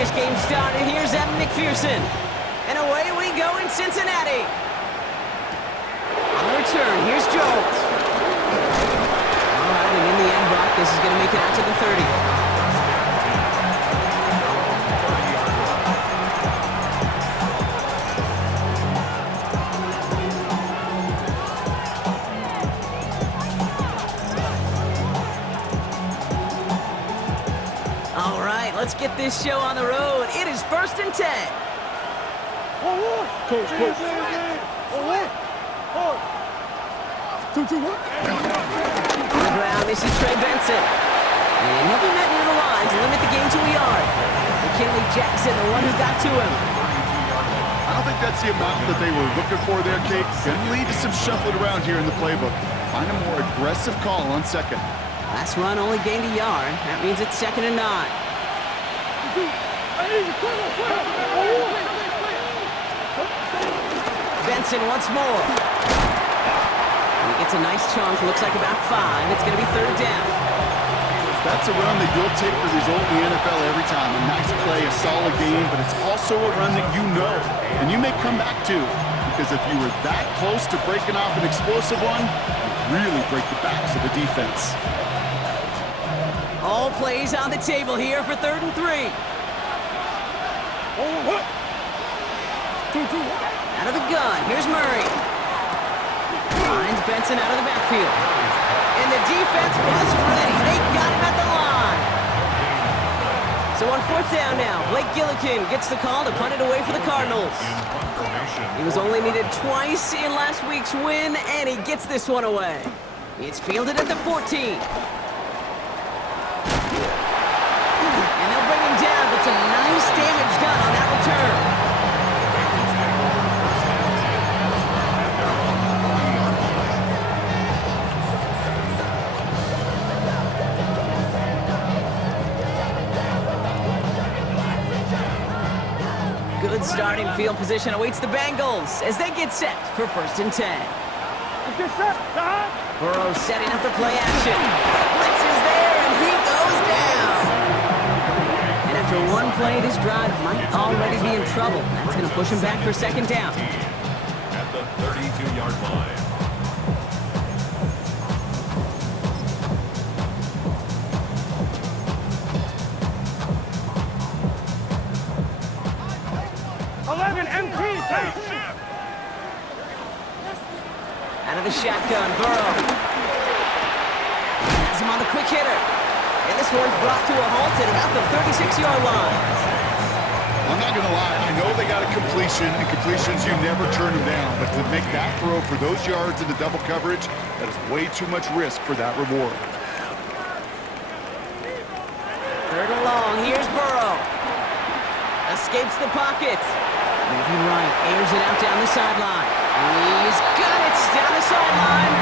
this game started. Here's Evan McPherson. And away we go in Cincinnati. On the return, here's Jones. All right, and in the end, Brock, this is going to make it out to the 30. Let's get this show on the road. It is 1st and 10. On the ground, this is Trey Benson. And he'll be met near the line to limit the game to a yard. McKinley Jackson, the one who got to him. I don't think that's the amount that they were looking for there, Kate. Gonna lead to some shuffling around here in the playbook. Find a more aggressive call on second. Last run only gained a yard. That means it's 2nd and 9. Benson once more. He gets a nice chunk, looks like about 5. It's going to be 3rd down. That's a run that you'll take the result in the NFL every time. A nice play, a solid game, but it's also a run that you know, and you may come back to, because if you were that close to breaking off an explosive one, you really break the backs of the defense. All plays on the table here for 3rd and 3. Out of the gun, here's Murray. Finds Benson out of the backfield. And the defense was ready. They got him at the line. So on 4th down now, Blake Gillikin gets the call to punt it away for the Cardinals. He was only needed twice in last week's win, and he gets this one away. It's fielded at the 14. But some nice damage done on that return. Good starting field position awaits the Bengals as they get set for 1st and 10. Burrow setting up the play action. Blitz is there, and he goes down. After one play, this drive might already be in trouble. That's going to push him back for 2nd down. At the 32-yard line. Out of the shotgun, Burrow. Has him on the quick hitter. And this one's brought to a halt at about the 36-yard line. I'm not going to lie. I know they got a completion, and completions, you never turn them down. But to make that throw for those yards into double coverage, that is way too much risk for that reward. 3rd and long. Here's Burrow. Escapes the pocket. Moving right. Airs it out down the sideline. He's got it down the sideline.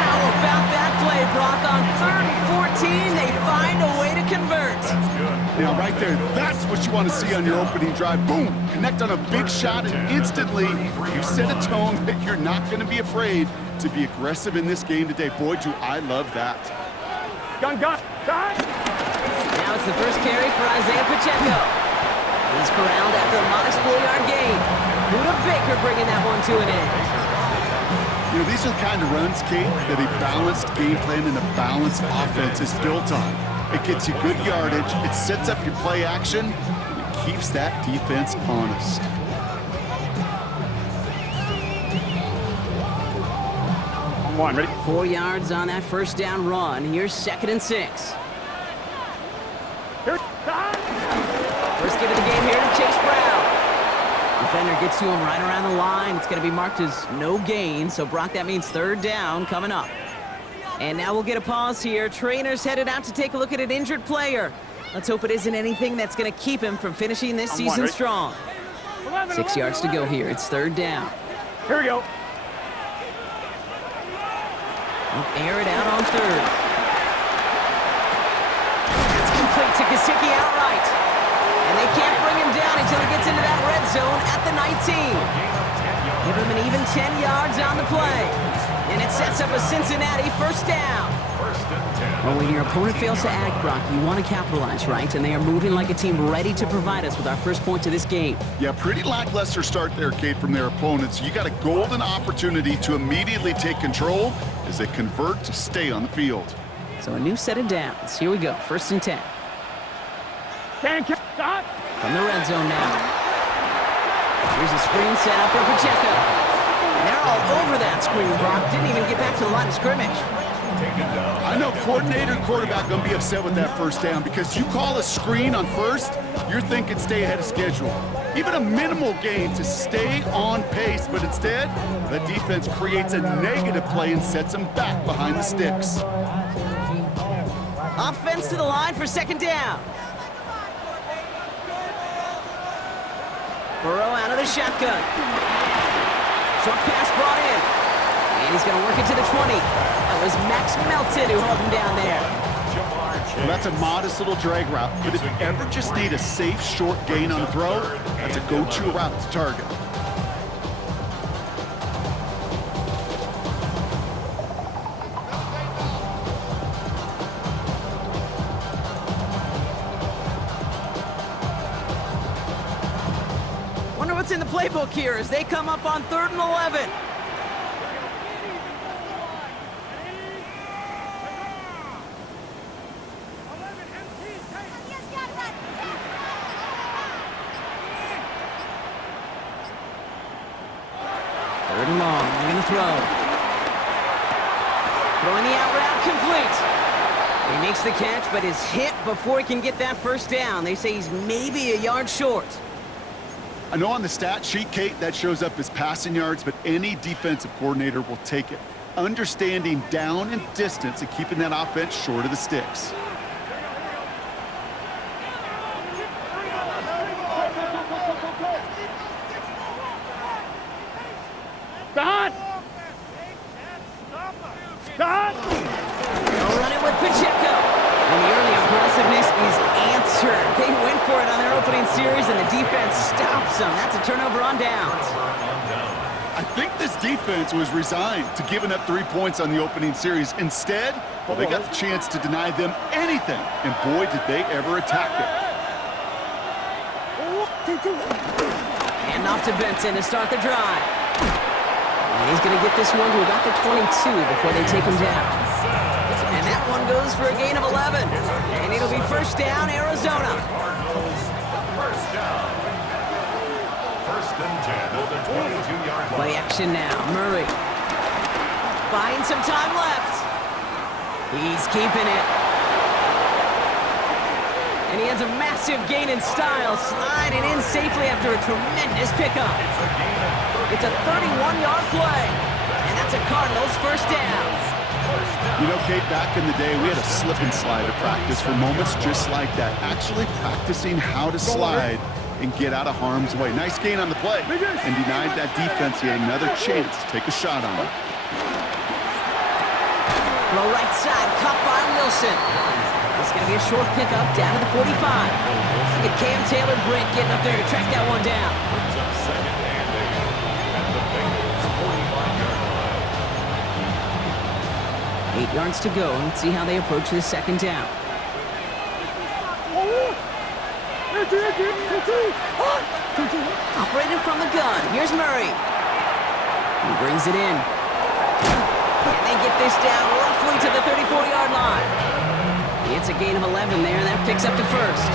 How about that play, Brock? On 3rd and 14, they find a way to convert. That's good. Now, right there, that's what you want to see on your opening drive. Boom! Connect on a big shot, and instantly you set a tone that you're not going to be afraid to be aggressive in this game today. Boy, do I love that. Gun. Now it's the first carry for Isaiah Pacheco. He's corralled after a modest 4-yard gain. Buda Baker bringing that one to an end. You know, these are the kind of runs, Kate, that a balanced game plan and a balanced offense is built on. It gets you good yardage, it sets up your play action, and it keeps that defense honest. One, ready? 4 yards on that 1st down run. Here's 2nd and 6. First give of the game here to Chase Brown. Defender gets to him right around the line. It's going to be marked as no gain. So, Brock, that means 3rd down coming up. And now we'll get a pause here. Trainer's headed out to take a look at an injured player. Let's hope it isn't anything that's going to keep him from finishing this season strong. 6 yards to go here. It's 3rd down. Here we go. They'll air it out on 3rd. It's complete to Gesicki outright. And they can't bring him down until he gets into that red zone at the 19. Give him an even 10 yards on the play. And it sets up a Cincinnati first down. First and 10. Well, when your opponent fails to act, Brock, you want to capitalize, right? And they are moving like a team ready to provide us with our first point to this game. Yeah, pretty lackluster start there, Kate, from their opponents. You got a golden opportunity to immediately take control as they convert to stay on the field. So a new set of downs. Here we go, first and 10. Stop. From the red zone now. Here's a screen set up for Pacheco. And they're all over that screen, Brock. Didn't even get back to the line of scrimmage. I know coordinator and quarterback going to be upset with that first down because you call a screen on first, you're thinking stay ahead of schedule. Even a minimal gain to stay on pace, but instead, the defense creates a negative play and sets them back behind the sticks. Offense to the line for second down. Burrow out of the shotgun. Short pass brought in. And he's going to work it to the 20. That was Max Melton who held him down there. Well, that's a modest little drag route, but if you ever just need a safe, short gain on a throw, that's a go-to route to target. Wonder what's in the playbook here as they come up on 3rd and 11. Third and long, they're going to throw. Throwing the out route complete. He makes the catch, but is hit before he can get that first down. They say he's maybe a yard short. I know on the stat sheet, Kate, that shows up as passing yards, but any defensive coordinator will take it. Understanding down and distance and keeping that offense short of the sticks. Stop. Stop. They'll run it with Pacheco. And the early aggressiveness is answered. They went for it on their opening series, and the defense stops them. That's a turnover on downs. I think this defense was resigned to giving up 3 points on the opening series. Instead, well, they got the chance to deny them anything, and boy, did they ever attack it. And off to Benson to start the drive. And he's going to get this one to about the 22 before they take him down. And that one goes for a gain of 11. And it'll be first down, Arizona. First down. First and 10 at the 22-yard line. Play action now, Murray. Buying some time left. He's keeping it. And he has a massive gain in style, sliding in safely after a tremendous pickup. It's a 31-yard play, and that's a Cardinals first down. You know, Kate, back in the day, we had a slip and slide at practice for moments just like that. Actually practicing how to slide and get out of harm's way. Nice gain on the play, and denied that defense yet another chance to take a shot on it. Throw right side, caught by Wilson. It's going to be a short pickup down to the 45. And Cam Taylor-Britt getting up there to track that one down. Brings up second and 8 at the Bengals 45-yard line. 8 yards to go. Let's see how they approach this second down. Operating from the gun. Here's Murray. He brings it in. And they get this down roughly to the 34-yard line. It's a gain of 11 there. That picks up to first.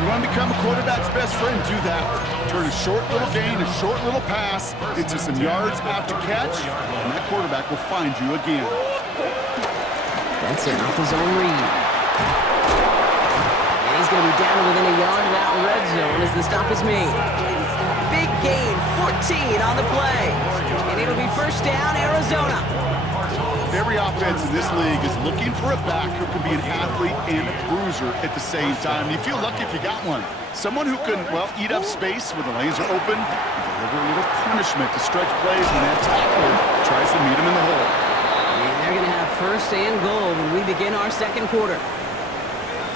You want to become a quarterback's best friend, do that. Turn a short little gain, a short little pass into some yards after catch, and that quarterback will find you again. Benson off his own read. And he's going to be down to within a yard of that red zone as the stop is made. Big gain, 14 on the play. And it'll be first down, Arizona. Every offense in this league is looking for a back who can be an athlete and a bruiser at the same time. You feel lucky if you got one. Someone who can, well, eat up space when the lanes are open and deliver a little punishment to stretch plays when that tackler tries to meet him in the hole. And they're going to have first and goal when we begin our second quarter.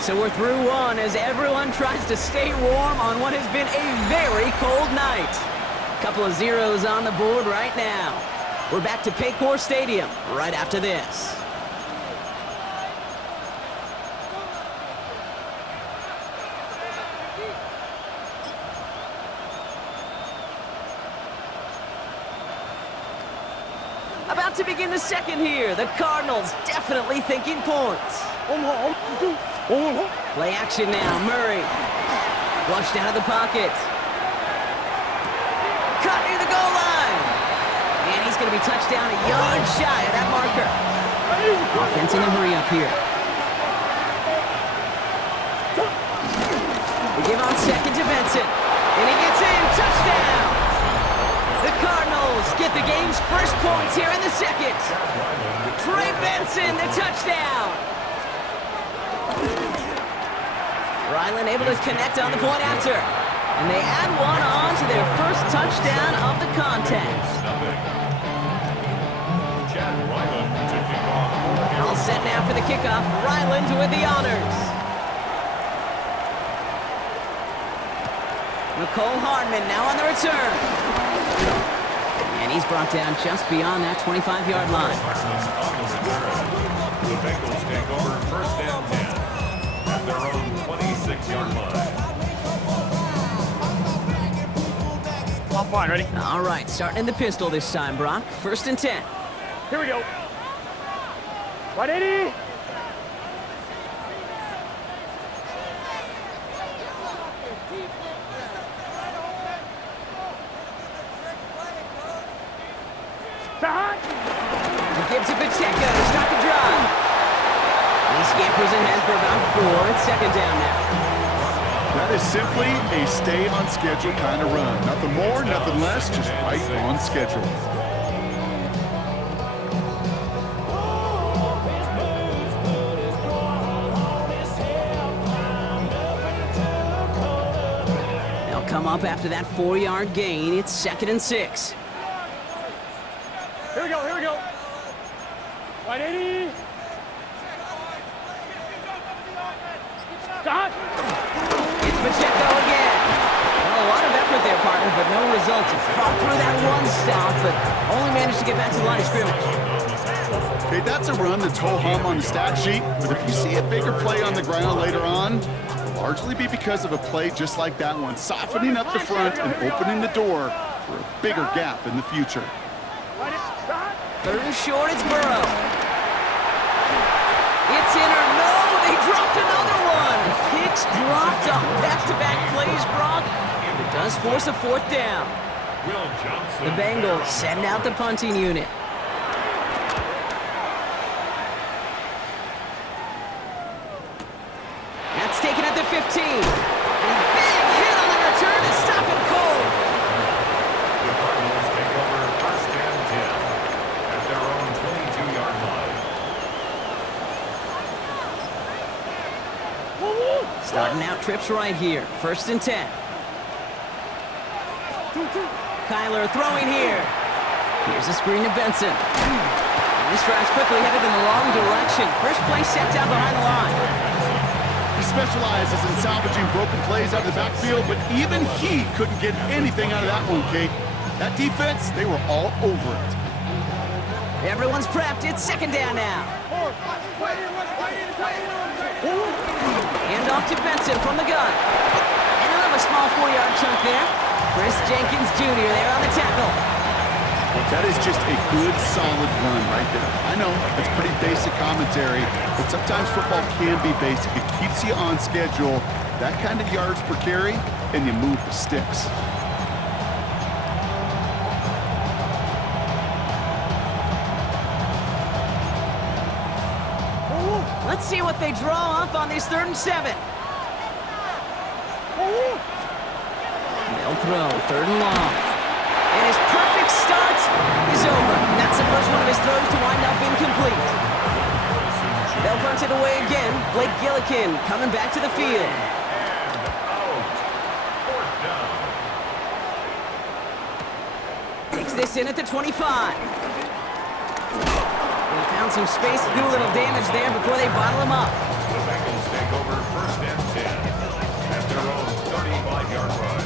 So we're through one as everyone tries to stay warm on what has been a very cold night. Couple of zeros on the board right now. We're back to Paycor Stadium right after this. About to begin the second here. The Cardinals definitely thinking points. Play action now. Murray. Flushed out of the pocket. Cut near the goal line. And he's going to be touched down a yard shy of that marker. Offense in a hurry up here. They give on second to Benson. And he gets in. Touchdown. The Cardinals get the game's first points here in the second. Trey Benson, the touchdown. Ryland able to connect on the point after. And they add one on to their first touchdown of the contest. All set now for the kickoff. Ryland with the honors. Nicole Hardman now on the return. And he's brought down just beyond that 25-yard line. The Bengals take over first and 10 at their own 26-yard line. I'm fine, ready? All right, starting in the pistol this time, Brock. First and 10. Here we go. 180. Gives it Pacheco to start the drive. He scampers ahead for about 4. It's second down now. That is simply a stay on schedule kind of run. Nothing more, nothing less, just right on schedule. They'll come up after that 4-yard gain. It's second and 6. Here we go, here we go. 180. Stop. It's Pacheco again. Well, a lot of effort there, partner, but no results. He fought through that one stop, but only managed to get back to the line of scrimmage. Okay, that's a run that's ho-hum on the stat sheet, but if you see a bigger play on the ground later on, it'll largely be because of a play just like that one, softening up the front and opening the door for a bigger gap in the future. Third and short, it's Burrow. It's in or no, they dropped another one. Picks dropped on back-to-back plays, Brock. It does force a fourth down. The Bengals send out the punting unit. That's taken at the 15. And a big hit on the return to stop it cold. The Cardinals take over first and 10 at their own 22-yard line. Starting out trips right here. First and 10. Kyler throwing here. Here's a screen to Benson. And this drive's quickly headed in the wrong direction. First play set down behind the line. He specializes in salvaging broken plays out of the backfield, but even he couldn't get anything out of that one, Kate. That defense, they were all over it. Everyone's prepped. It's second down now. Hand off to Benson from the gun. And he'll have a small 4-yard chunk there. Chris Jenkins Jr. there on the tackle. That is just a good, solid run right there. I know, it's pretty basic commentary, but sometimes football can be basic. It keeps you on schedule, that kind of yards per carry, and you move the sticks. Let's see what they draw up on this 3rd and 7. They'll throw 3rd and long. And his perfect start is over. That's the first one of his throws to wind up incomplete. They'll punt it away again. Blake Gillikin coming back to the field. Takes this in at the 25. They found some space to do a little damage there before they bottle him up. The Bengals take over first and 10 at their own 35-yard line.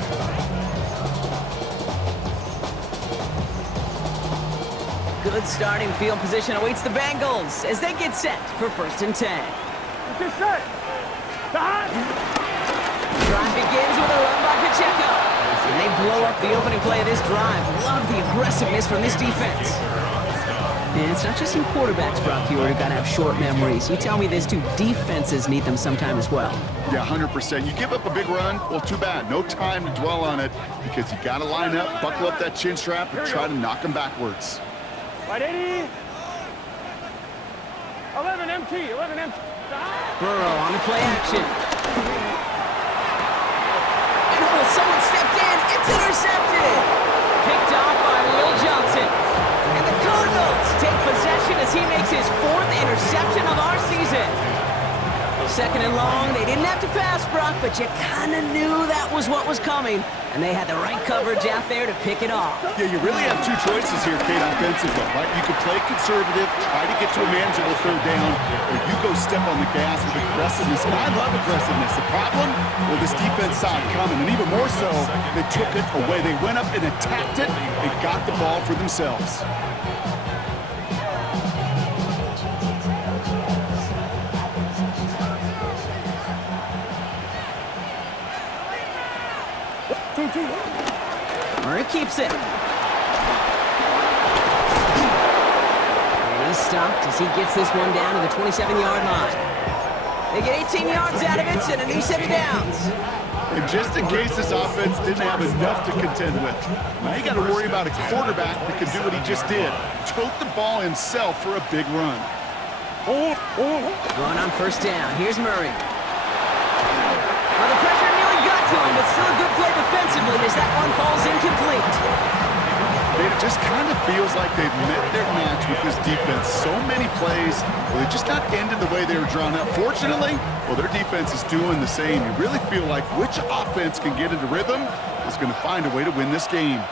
starting field position awaits the Bengals as they get set for 1st and 10. Get set. Time. Drive begins with a run by Pacheco. And they blow up the opening play of this drive. Love the aggressiveness from this defense. And it's not just some quarterbacks, Brock, who are going to have short memories. You tell me this too, defenses need them sometime as well. Yeah, 100%. You give up a big run, well, too bad. No time to dwell on it because you got to line up, buckle up that chin strap, and try to knock them backwards. Right, 80. 11 MT. 11 MT. Burrow on the play action. And oh, someone stepped in. It's intercepted. Picked off by Will Johnson. And the Cardinals take possession as he makes his 4th interception of our season. 2nd and long. They didn't have to pass, Brock, but you kind of knew that was what was coming. And they had the right coverage out there to pick it off. Yeah, you really have 2 choices here, Kate, offensively, right? You can play conservative, try to get to a manageable 3rd down, or you go step on the gas with aggressiveness. And I love aggressiveness. The problem? Well, this defense saw it coming, and even more so, they took it away. They went up and attacked it and got the ball for themselves. Murray keeps it. And he's stopped as he gets this one down to the 27-yard line. They get 18 yards out of it and a new set of downs. And just in case this offense didn't have enough to contend with, now you got to worry about a quarterback that can do what he just did. Tote the ball himself for a big run. Going on 1st down. Here's Murray. Well, the pressure nearly got to him, but still a good play defensively as that one falls incomplete. It just kind of feels like they've met their match with this defense. So many plays, well, they just not ended the way they were drawn up. Fortunately, well, their defense is doing the same. You really feel like which offense can get into rhythm is going to find a way to win this game.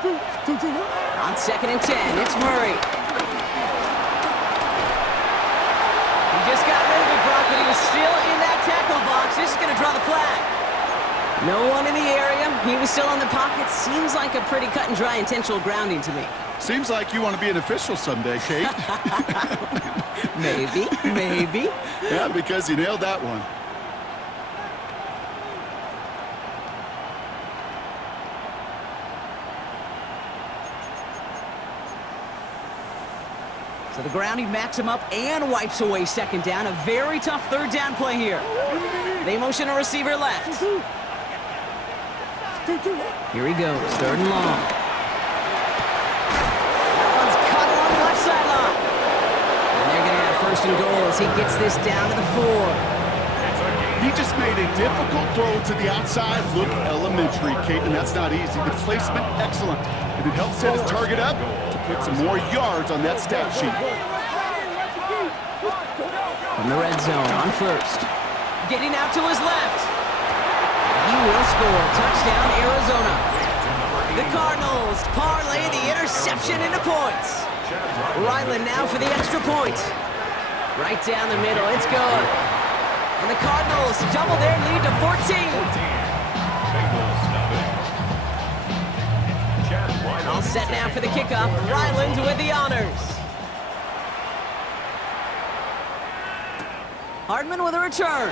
On 2nd and 10, it's Murray. He just got rid of it, Brock, but he was still in that tackle box. This is going to draw the flag. No one in the area. He was still in the pocket. Seems like a pretty cut and dry intentional grounding to me. Seems like you want to be an official someday, Kate. Maybe. Yeah, because you nailed that one. So the grounding backs him up and wipes away 2nd down. A very tough 3rd down play here. They motion a receiver left. Here he goes, 3rd and long. That one's cut along the left sideline. And they're going to have 1st and goal as he gets this down to the 4. He just made a difficult throw to the outside look elementary, Kate, and that's not easy. The placement, excellent. And it helps set his target up to put some more yards on that stat sheet. From the red zone on 1st. Getting out to his left. He will score. Touchdown, Arizona. The Cardinals parlay the interception into points. Ryland now for the extra point. Right down the middle. It's good. And the Cardinals double their lead to 14. All set now for the kickoff. Ryland with the honors. Hardman with a return.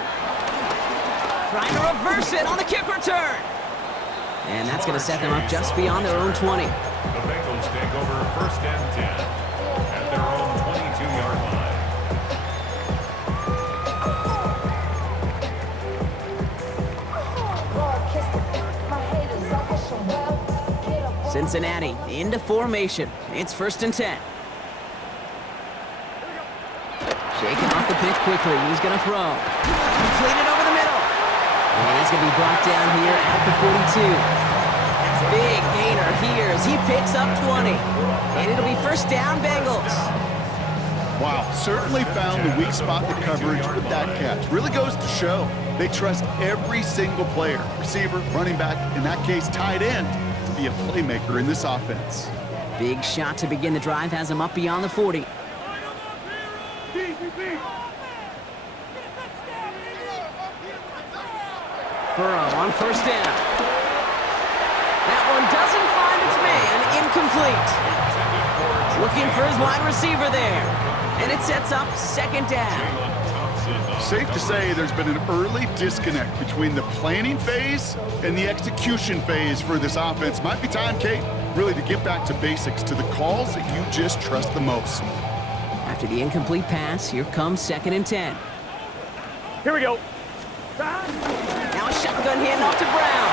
Trying to reverse it on the kick return. And that's going to set them up just beyond their own 20. The Bengals take over 1st and 10 at their own 22-yard line. Cincinnati into formation. It's 1st and 10. Shaking off the pick quickly. He's going to throw. Completed over the middle. And he's going to be brought down here at the 42. Big gainer here as he picks up 20. And it'll be 1st down, Bengals. Wow, certainly found the weak spot in the coverage with that catch. Really goes to show they trust every single player, receiver, running back, in that case tight end, to be a playmaker in this offense. Big shot to begin the drive has him up beyond the 40. Burrow on 1st down. That one doesn't find its man. Incomplete. Looking for his wide receiver there. And it sets up second down. Safe to say there's been an early disconnect between the planning phase and the execution phase for this offense. Might be time, Kate, really to get back to basics, to the calls that you just trust the most. After the incomplete pass, here comes 2nd and 10. Here we go. Now a shotgun handoff to Brown.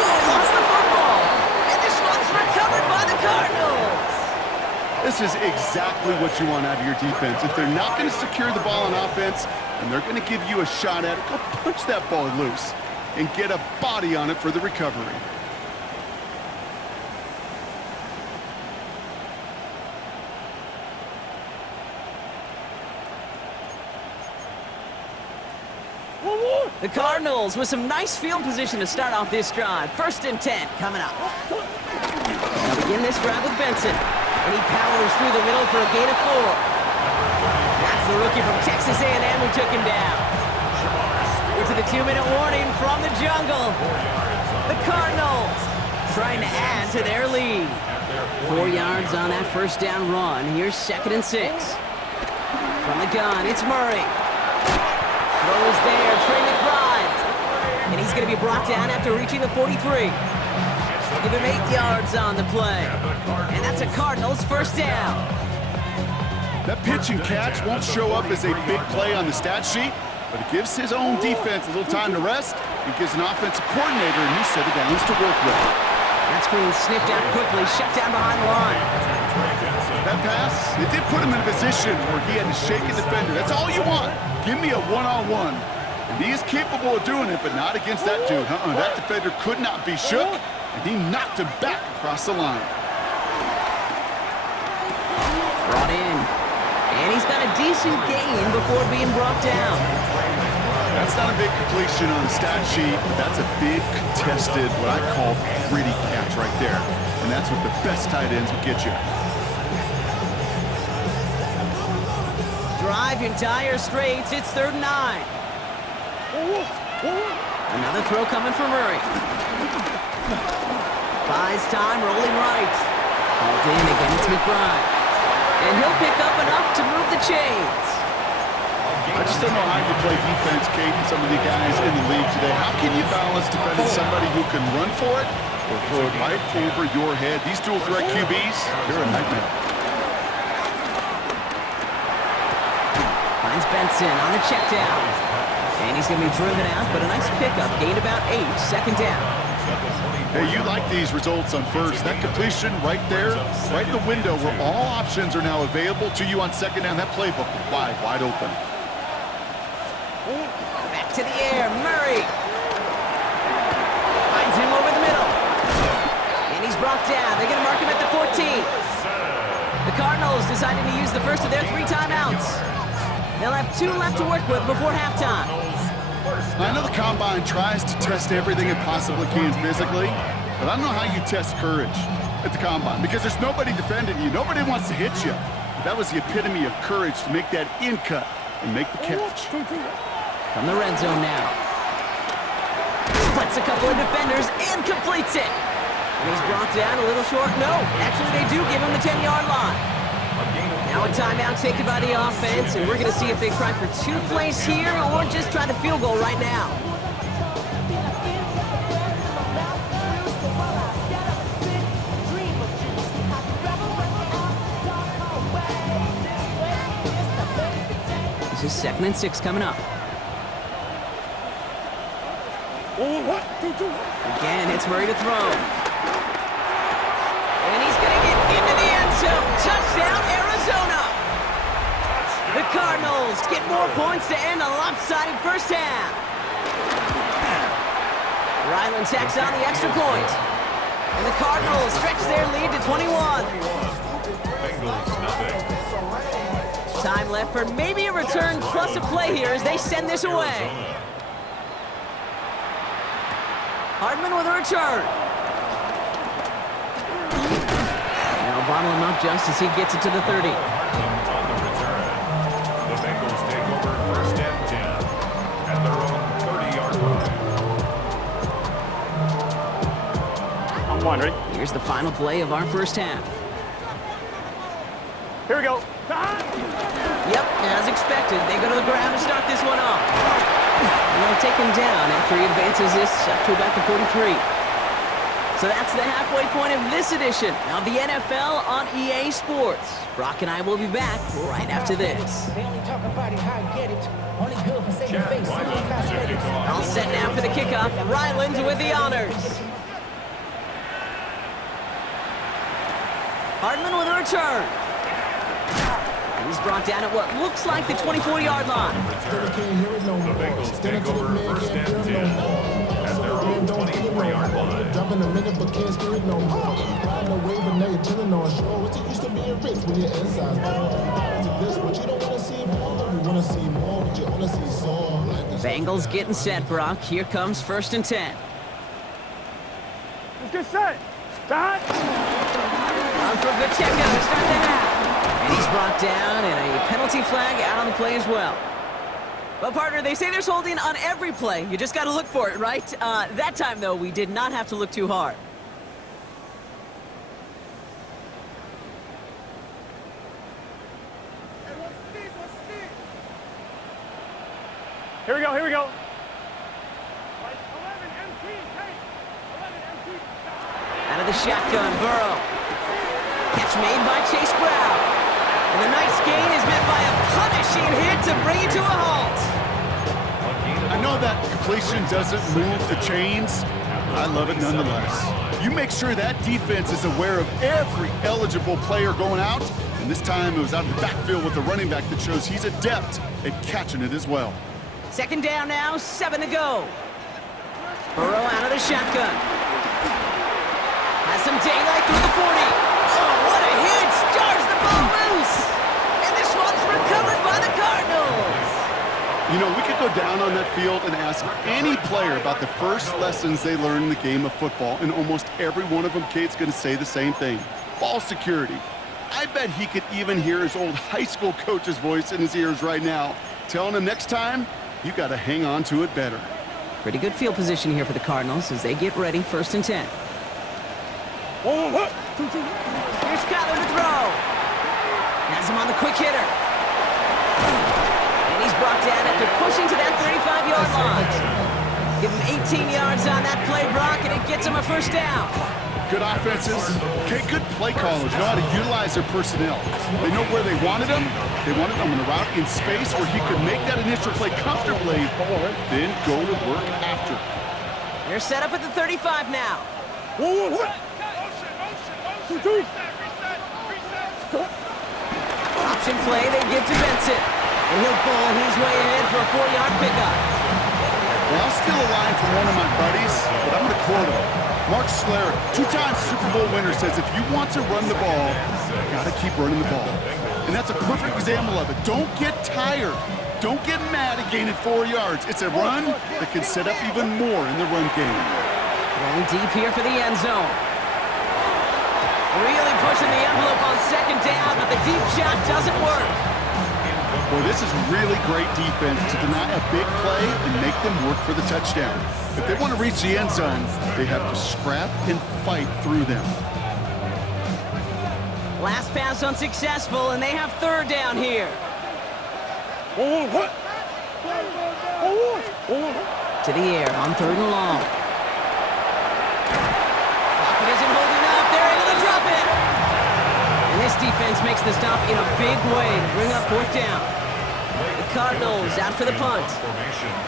Oh, he lost the football. And this one's recovered by the Cardinals. This is exactly what you want out of your defense. If they're not going to secure the ball on offense and they're going to give you a shot at it, go punch that ball loose and get a body on it for the recovery. The Cardinals with some nice field position to start off this drive. 1st and 10 coming up. They'll begin this drive with Benson. And he powers through the middle for a gain of 4. That's the rookie from Texas A&M who took him down. Into the 2-minute warning from the jungle. The Cardinals trying to add to their lead. 4 yards on that first down run. Here's 2nd and 6. From the gun, it's Murray. Throw is there, Trey McBride. And he's going to be brought down after reaching the 43. Give him 8 yards on the play. And that's a Cardinals first down. That pitch and catch won't show up as a big play on the stat sheet, but it gives his own defense a little time to rest and gives an offensive coordinator a new set of downs to work with. That screen sniffed out quickly, shut down behind the line. That pass, it did put him in a position where he had to shake a defender. That's all you want. Give me a one-on-one. And he is capable of doing it, but not against that dude. That defender could not be shook, and he knocked him back across the line. Brought in. And he's got a decent gain before being brought down. That's not a big completion on the stat sheet, but that's a big contested, what I call gritty catch right there. And that's what the best tight ends will get you. Drive in dire straits. It's 3rd and 9. Another throw coming from Murray. Buys time, rolling right. Hauled in again, it's McBride. And he'll pick up enough to move the chains. I just don't know how you play defense, Kate, and some of the guys in the league today. How can you balance defending somebody who can run for it or throw it right over your head? These dual threat QBs, they're a nightmare. Finds Benson on the check down. And he's going to be driven out, but a nice pickup. Gained about 8, 2nd down. Hey, you like these results on first. That completion right there, right in the window where all options are now available to you on 2nd down. That playbook wide open. Back to the air, Murray. Finds him over the middle. And he's brought down. They're going to mark him at the 14. The Cardinals decided to use the first of their 3 timeouts. They'll have 2 left to work with before halftime. I know the Combine tries to test everything it possibly can physically, but I don't know how you test courage at the Combine because there's nobody defending you. Nobody wants to hit you. But that was the epitome of courage to make that in cut and make the catch. From the red zone now. Splits a couple of defenders and completes it. And he's brought down a little short. No, actually they do give him the 10-yard line. Now a timeout taken by the offense, and we're going to see if they try for 2 plays here or just try the field goal right now. This is 2nd and 6 coming up. Again, it's Murray to throw. And he's going to get into the end zone. Touchdown, Arizona! The Cardinals get more points to end a lopsided first half. Ryland tacks on the extra point. And the Cardinals stretch their lead to 21. Time left for maybe a return plus a play here as they send this away. Hardman with a return. Now bottle him up just as he gets it to the 30. On the return, the Bengals take over 1st and 10 at their own 30-yard line. I'm one, ready? Here's the final play of our first half. Here we go. Yep, as expected, they go to the ground to start this one off. And they'll take him down after he advances this up to about the 43. So that's the halfway point of this edition of the NFL on EA Sports. Brock and I will be back right after this. They only talk about it, how I get it. Only good for saving face. All set now for the kickoff. Ryland with the honors. Hardman with a return. He's brought down at what looks like the 24-yard line. The Bengals take over first and 10 at their own 24-yard line. Jumping a minute but can't steer it no more. Riding away but now you're chilling on shore. What's it used to being rich when your inside's to this, but you don't want to see more. You want to see more, but you only see some. Bengals getting set, Brock. Here comes first and 10. Let's get set. Start. On for Pacheco to start the half. And he's brought down, and a penalty flag out on the play as well. Well, partner, they say there's holding on every play. You just got to look for it, right? That time, though, we did not have to look too hard. Here we go. Here we go. 11 MT. Hey, 11 MT. Out of the shotgun, Burrow. Catch made by Chase Brown. And the nice gain is met by a punishing hit to bring it to a halt. I know that completion doesn't move the chains. I love it nonetheless. You make sure that defense is aware of every eligible player going out. And this time it was out of the backfield with the running back that shows he's adept at catching it as well. Second down now, 7 to go. Burrow out of the shotgun. Has some daylight through the 40. Oh, what a hit! Jars the ball loose! And this one's recovered by the Cardinals! You know, we could go down on that field and ask any player about the first lessons they learned in the game of football, and almost every one of them, Kate's going to say the same thing. Ball security. I bet he could even hear his old high school coach's voice in his ears right now, telling him next time, you got to hang on to it better. Pretty good field position here for the Cardinals as they get ready, first and 10. Here's Kyler to throw. Has him on the quick hitter. And he's brought down after pushing to that 35-yard line. Give him 18 yards on that play, Brock, and it gets him a first down. Good offenses. Okay, good play callers know how to utilize their personnel. They know where they wanted them. They wanted them on a route in space where he could make that initial play comfortably, then go to work after. They're set up at the 35 now. Option play they give to Benson. And he'll ball his way ahead for a 4-yard pickup. Well, I'll steal a line from one of my buddies, but I'm going to quote him. Mark Schlereth, 2-time Super Bowl winner, says if you want to run the ball, you got to keep running the ball. And that's a perfect example of it. Don't get tired. Don't get mad at gaining 4 yards. It's a run that can set up even more in the run game. Going deep here for the end zone. Really pushing the envelope on second down, but the deep shot doesn't work. Boy, this is really great defense to deny a big play and make them work for the touchdown. If they want to reach the end zone, they have to scrap and fight through them. Last pass unsuccessful, and they have third down here. To the air on third and long. Pocket isn't holding up. They're able to drop it. And this defense makes the stop in a big way to bring up fourth down. The Cardinals out for the punt.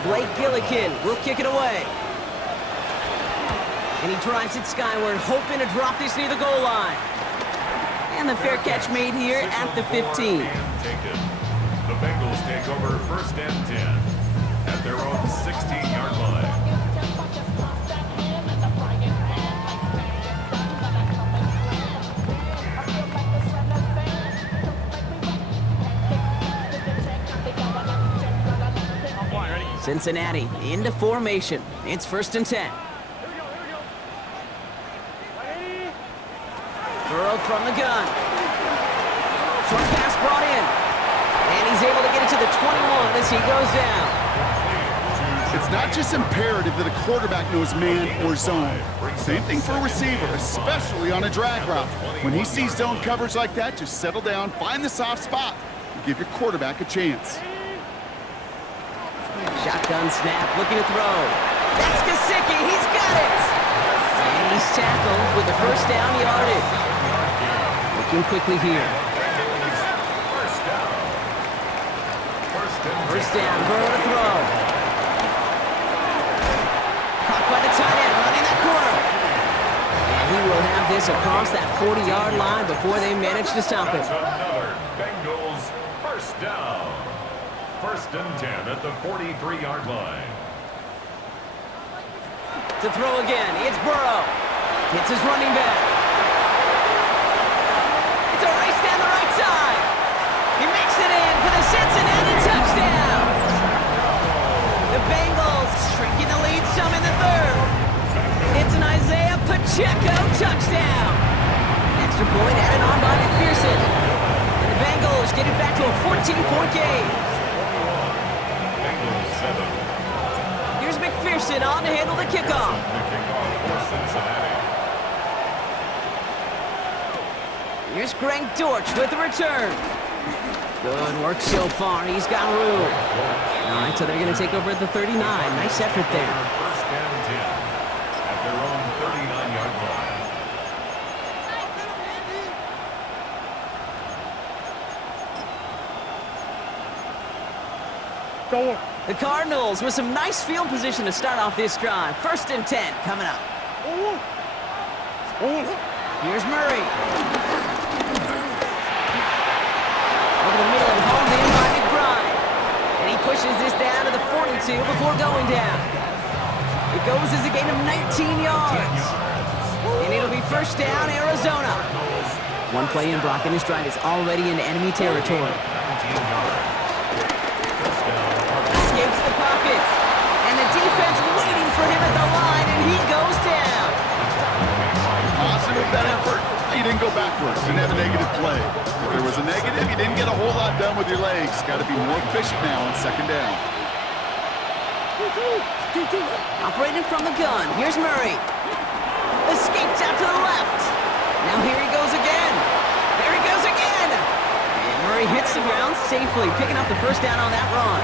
Blake Gillikin will kick it away. And he drives it skyward, hoping to drop this near the goal line. And the fair catch made here at the 15. The Bengals take over first and 10 at their own 16-yard line. Cincinnati into formation. It's first and 10. Burrow from the gun. Short pass brought in. And he's able to get it to the 21 as he goes down. It's not just imperative that a quarterback knows man or zone. Same thing for a receiver, especially on a drag route. When he sees zone coverage like that, just settle down, find the soft spot, and give your quarterback a chance. Shotgun snap, looking to throw. That's Gesicki, he's got it! And he's tackled with the first down yardage. Looking quickly here. First down, Burrow to throw. Caught by the tight end, running that corner. And he will have this across that 40-yard line before they manage to stop it. Another Bengals first down. First and 10 at the 43-yard line. To throw again, it's Burrow. Hits his running back. It's a race down the right side. He makes it in for the Cincinnati touchdown. The Bengals shrinking the lead some in the third. It's an Isaiah Pacheco touchdown. Extra point added on by McPherson. And the Bengals get it back to a 14-point game. Bengals 7. Here's McPherson on to handle the kickoff. The kickoff for Cincinnati. Here's Greg Dortch with the return. Good work so far. He's got room. All right, so they're going to take over at the 39. Nice effort there. First and 10 at their own 39-yard line. Go. The Cardinals with some nice field position to start off this drive. First and 10 coming up. Here's Murray. Over the middle and hauled in by McBride. And he pushes this down to the 42 before going down. It goes as a gain of 19 yards. And it'll be first down, Arizona. One play in, Brock, and his drive is already in enemy territory. 19 yards. Escapes the pocket. And the defense waiting for him at the line, and he goes down. Positive that effort. You didn't go backwards. Didn't have a negative play. If there was a negative, you didn't get a whole lot done with your legs. Got to be more efficient now on second down. Operating from the gun. Here's Murray. Escapes out to the left. Now here he goes again. There he goes again. And Murray hits the ground safely, picking up the first down on that run.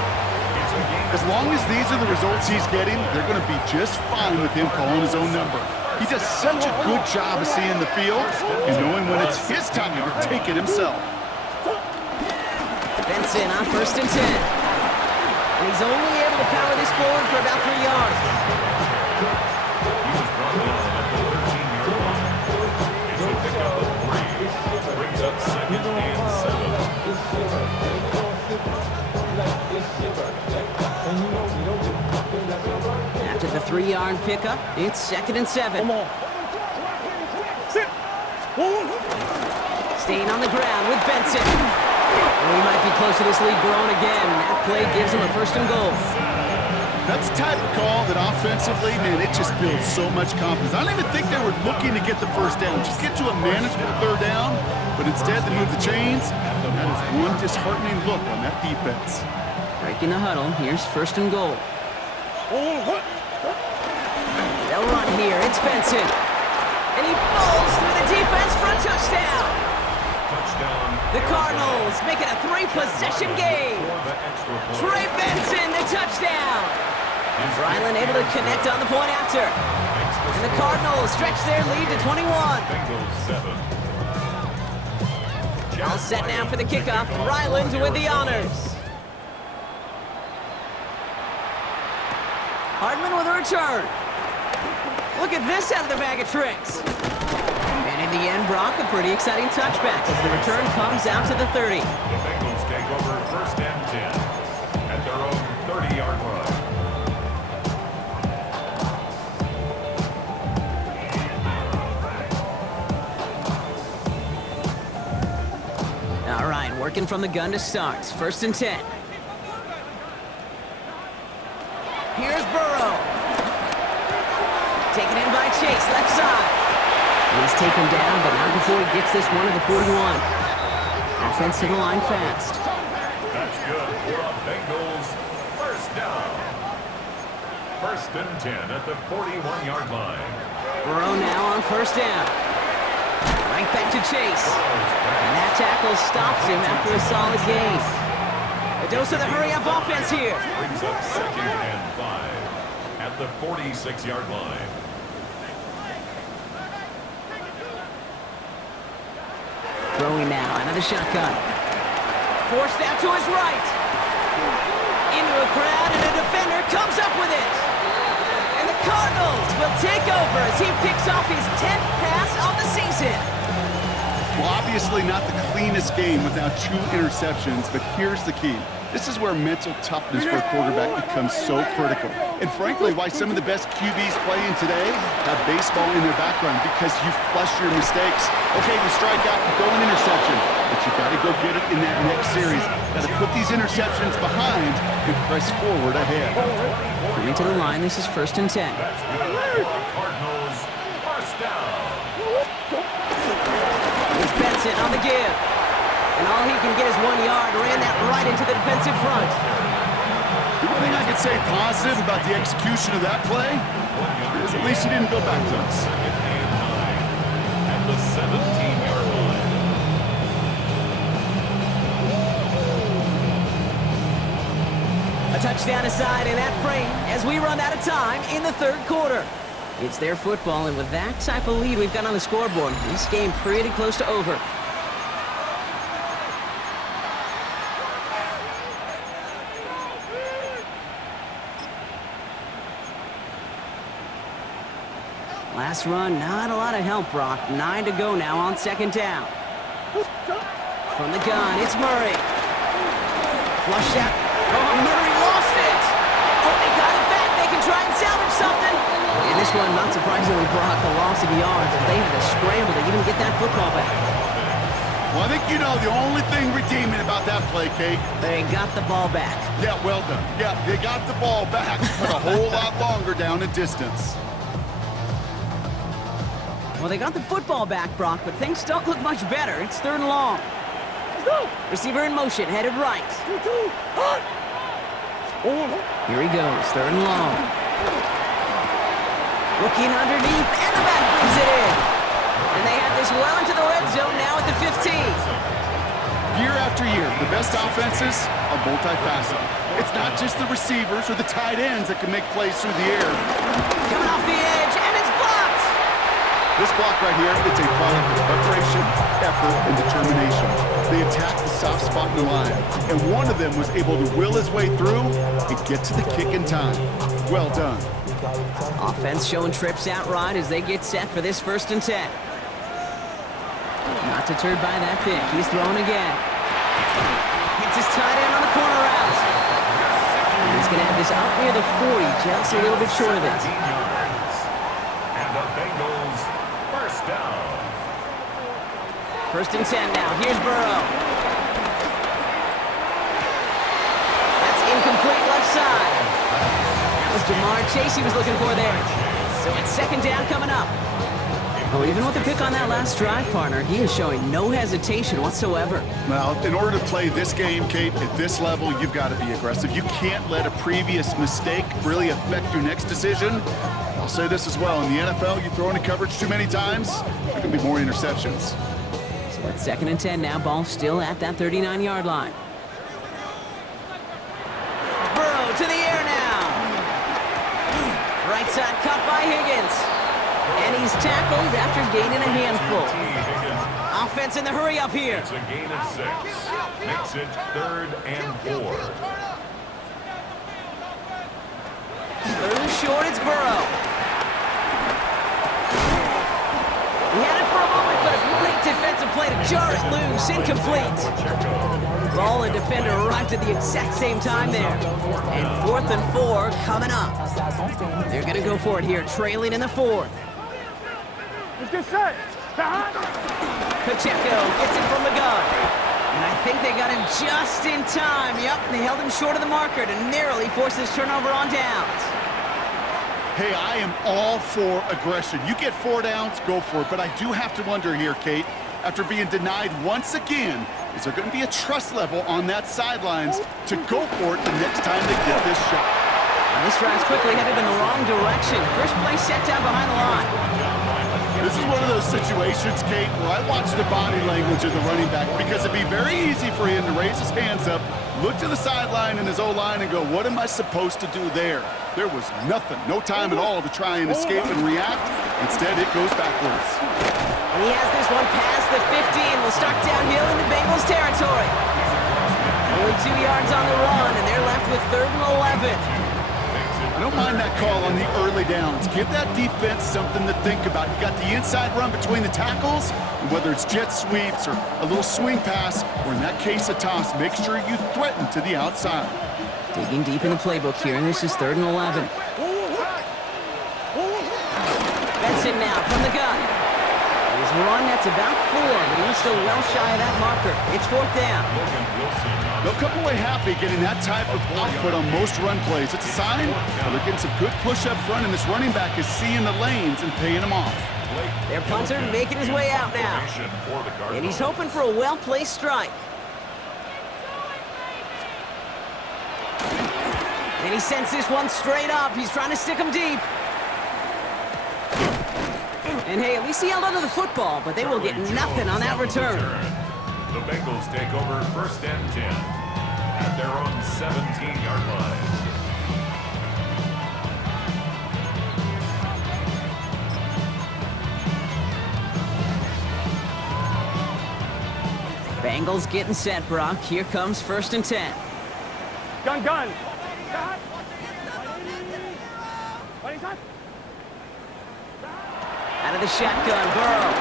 As long as these are the results he's getting, they're going to be just fine with him calling his own number. He does such a good job of seeing the field and knowing when it's his time to take it himself. Benson on first and 10. And he's only able to power this forward for about 3 yards. He was brought down at the 13-yard line. It's a pickup of 3. Brings up second and 7. After the 3-yard pickup, it's second and 7. Come on. Sit. Staying on the ground with Benson. And he might be close to this lead growing again. That play gives him a first and goal. That's the type of call that offensively, man, it just builds so much confidence. I don't even think they were looking to get the first down. Just get to a manageable third down, but instead they move the chains. And that is one disheartening look on that defense. Breaking the huddle, here's first and goal. They'll run here, it's Benson. And he falls through the defense for a touchdown. Touchdown. The Cardinals make it a 3-possession game. For the extra point. Trey Benson, the touchdown. Ryland able to connect on the point after. And the Cardinals stretch their lead to 21. Bengals 7. All set now for the kickoff. Ryland with the honors. Hardman with a return. Look at this out of the bag of tricks. And in the end, Brock, a pretty exciting touchback as the return comes out to the 30. The Bengals take over first and 10 at their own 30-yard line. All right, working from the gun to start. First and 10. Here's Burrow. Taken in by Chase, left side. And he's taken down, but not before he gets this one to the 41. Offense to the line fast. That's good for a Bengals first down. First and 10 at the 41-yard line. Burrow now on first down. Right back to Chase. And that tackle stops him after a solid gain. A dose of the hurry-up offense here. Brings up second and 5 at the 46-yard line. Throwing now out of the shotgun. Forced out to his right. Into a crowd, and a defender comes up with it. And the Cardinals will take over as he picks off his 10th pass of the season. Well, obviously not the cleanest game without 2 interceptions, but here's the key. This is where mental toughness for a quarterback becomes so critical. And frankly, why some of the best QBs playing today have baseball in their background, because you flush your mistakes. Okay, you strike out, you go an interception, but you got to go get it in that next series. Got to put these interceptions behind and press forward ahead. Coming to the line, this is first and 10. That's good for Cardinals. First down. It's Benson on the give. And all he can get is 1 yard. Ran that right into the defensive front. The one thing I could say positive about the execution of that play is at least he didn't go backwards. Second and 9 at the 17-yard line. A touchdown aside in that frame as we run out of time in the third quarter. It's their football, and with that type of lead we've got on the scoreboard, this game pretty close to over. Last run, not a lot of help, Brock. 9 to go now on second down. From the gun, it's Murray. Flush out. Oh, Murray lost it. Oh, they got it back. They can try and salvage something. And this one, not surprisingly, Brock, a loss of yards as they had to scramble to even get that football back. Well, I think you know the only thing redeeming about that play, Kate. They got the ball back. Yeah, well done. Yeah, they got the ball back, but a whole lot longer down the distance. Well, they got the football back, Brock, but things don't look much better. It's third and long. Receiver in motion, headed right. Here he goes, third and long. Looking underneath, and the back brings it in. And they have this well into the red zone now at the 15. Year after year, the best offenses are multifaceted. It's not just the receivers or the tight ends that can make plays through the air. Coming off the edge, and it's blocked. This block right here, it's a product of preparation, effort, and determination. They attacked the soft spot in the line, and one of them was able to will his way through and get to the kick in time. Well done. Offense showing trips out right as they get set for this first and 10. Not deterred by that pick. He's throwing again. Hits his tight end on the corner route. And he's going to have this out near the 40, just a little bit short of it. And the Bengals first down. First and 10 now. Here's Burrow. That's incomplete left side. That was Jamar Chase he was looking for there. So it's second down coming up. Well, even with the pick on that last drive, partner, he is showing no hesitation whatsoever. Well, in order to play this game, Kate, at this level, you've got to be aggressive. You can't let a previous mistake really affect your next decision. I'll say this as well. In the NFL, you throw into coverage too many times, there can be more interceptions. So it's second and 10 now. Ball still at that 39-yard line. Burrow to the air now. Right side cut by Higgins. And he's tackled after gaining a handful. Offense in the hurry up here. It's a gain of 6. Makes it third and 4. Third and short, it's Burrow. He had it for a moment, but a great defensive play to jar it loose. Incomplete. Ball and defender arrived at the exact same time there. And 4th and 4 coming up. They're going to go for it here, trailing in the 4th. Let's get set. Pacheco gets it from the gun. And I think they got him just in time. Yep, they held him short of the marker to narrowly force this turnover on downs. Hey, I am all for aggression. You get 4 downs, go for it. But I do have to wonder here, Kate, after being denied once again, is there going to be a trust level on that sidelines to go for it the next time they get this shot? Now this drive's quickly headed in the wrong direction. First play set down behind the line. This is one of those situations, Kate, where I watch the body language of the running back because it'd be very easy for him to raise his hands up, look to the sideline in his O-line and go, what am I supposed to do there? There was nothing, no time at all to try and escape and react. Instead, it goes backwards. And he has this one past the 15. Will start downhill in the Bengals territory. Only 2 yards on the run, and they're left with 3rd and 11. I don't mind that call on the early downs. Give that defense something to think about. You got the inside run between the tackles, and whether it's jet sweeps or a little swing pass, or in that case a toss, make sure you threaten to the outside. Digging deep in the playbook here, and this is 3rd and 11. Benson now from the gun. His run, that's about 4, but he's still well shy of that marker. It's 4th down. They'll come away happy getting that type of output on most run plays. It's a sign that they're getting some good push up front, and this running back is seeing the lanes and paying them off. Their punter making his way out now. And he's hoping for a well-placed strike. And he sends this one straight up. He's trying to stick him deep. And hey, at least he held onto the football, but they will get nothing on that return. The Bengals take over 1st and 10 at their own 17-yard line. Bengals getting set, Brock. Here comes 1st and 10. Gun, gun. Out of the shotgun, Burrow.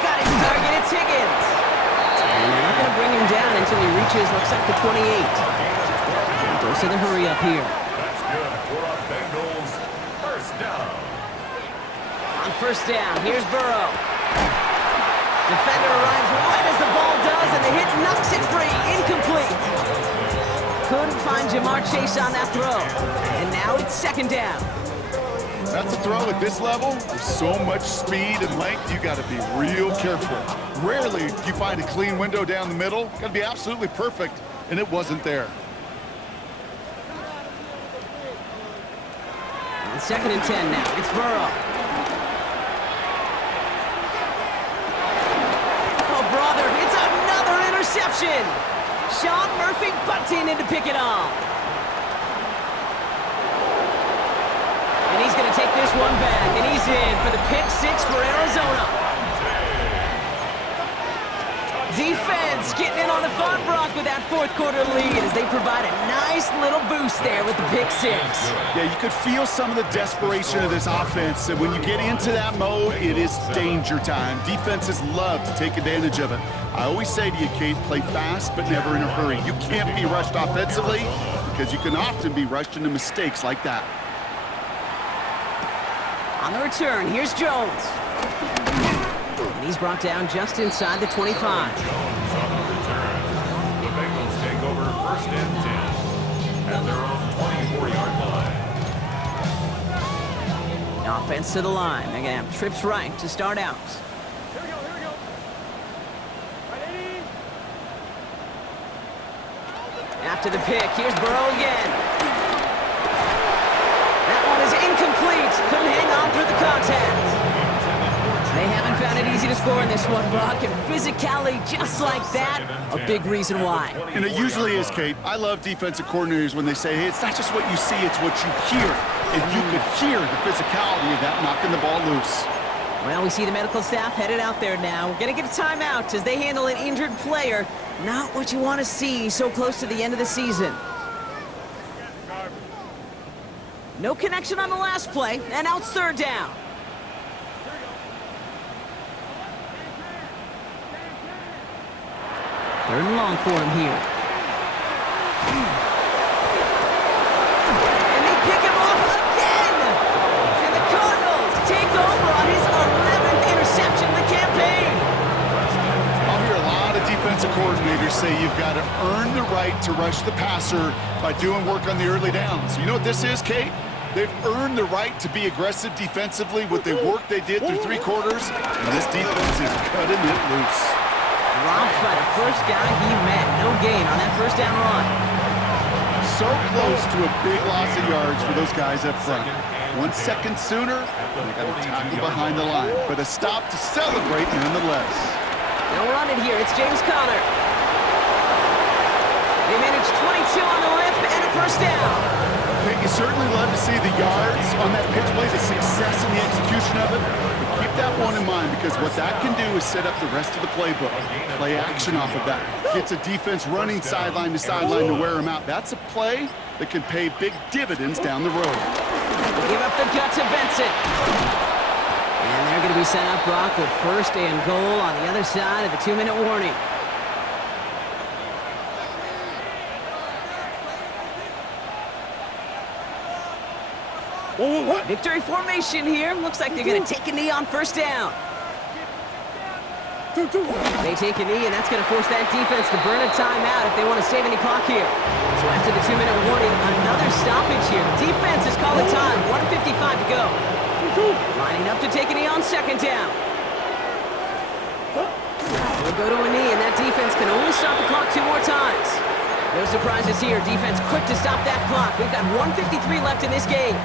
Got his target, it's Higgins. And they're not going to bring him down until he reaches, looks like the 28. And goes to the hurry up here. That's good for a Bengals 1st down. On 1st down, here's Burrow. Defender arrives right as the ball does, and the hit knocks it free. Incomplete. Couldn't find Jamar Chase on that throw. And now it's 2nd down. That's a throw at this level. With so much speed and length, you got to be real careful. Rarely do you find a clean window down the middle. Got to be absolutely perfect, and it wasn't there. On 2nd and 10 now, it's Burrow. Oh, brother, it's another interception. Sean Murphy bunting in to pick it off. And he's going to take this one back, and he's in for the pick 6 for Arizona. Defense getting in on the fun, Brock, with that 4th quarter lead as they provide a nice little boost there with the pick 6. Yeah, you could feel some of the desperation of this offense, and when you get into that mode, it is danger time. Defenses love to take advantage of it. I always say to you, Kate, play fast but never in a hurry. You can't be rushed offensively because you can often be rushed into mistakes like that. On the return, here's Jones. And he's brought down just inside the 25. Jones on the return. The Bengals take over 1st and 10 at their own 24-yard line. Offense to the line. They're going to have trips right to start out. Here we go, here we go. Right, 80. After the pick, here's Burrow again. That one is incomplete. Couldn't hang on through the contact. They haven't found it easy to score in this one, Brock, and physicality just like that, a big reason why. And it usually is, Kate. I love defensive coordinators when they say, hey, it's not just what you see, it's what you hear. And you could hear the physicality of that knocking the ball loose. Well, we see the medical staff headed out there now. We're going to get a timeout as they handle an injured player. Not what you want to see so close to the end of the season. No connection on the last play, and now it's 3rd down. Third and long for him here. And they pick him off again! And the Cardinals take over on his 11th interception of the campaign. I'll hear a lot of defensive coordinators say you've got to earn the right to rush the passer by doing work on the early downs. You know what this is, Kate? They've earned the right to be aggressive defensively with the work they did through 3 quarters, and this defense is cutting it loose. Dropped by the first guy he met. No gain on that 1st down run. so close to a big loss of yards for those guys up front. 1 second sooner, they got a tackle behind the line, but a stop to celebrate nonetheless. Now we're on it here. It's James Conner. They managed 22 on the lip and a first down. Okay, you certainly love to see the yards on that pitch play, the success in the execution of it. But keep that one in mind, because what that can do is set up the rest of the playbook. Play action off of that. Gets a defense running sideline to sideline to wear them out. That's a play that can pay big dividends down the road. Give up the gut to Benson. And they're going to be set up, Brock, with first and goal on the other side of the 2-minute warning. Victory formation here. Looks like they're going to take a knee on first down. They take a knee, and that's going to force that defense to burn a timeout if they want to save any clock here. So after the 2-minute warning, another stoppage here. Defense has called a time. 1:55 to go. Lining up to take a knee on second down. They'll go to a knee, and that defense can only stop the clock 2 more times. No surprises here. Defense quick to stop that clock. We've got 1:53 left in this game.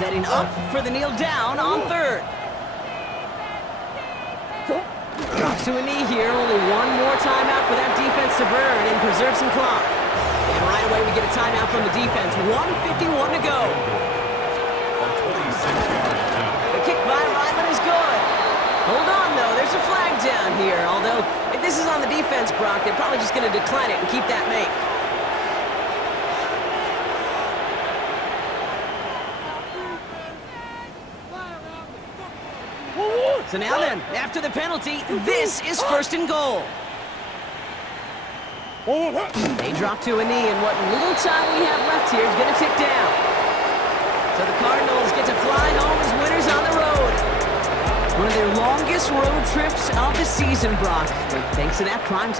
Setting up for the kneel down on third. Drops to a knee here. Only one more timeout for that defense to burn and preserve some clock. And right away we get a timeout from the defense. 1:51 to go. The kick by Ryland is good. Hold on, though. There's a flag down here. Although, if this is on the defense, Brock, they're probably just going to decline it and keep that make. So now then, after the penalty, this is first and goal. They drop to a knee, and what little time we have left here is going to tick down. So the Cardinals get to fly home as winners on the road. One of their longest road trips of the season, Brock. Thanks to that primetime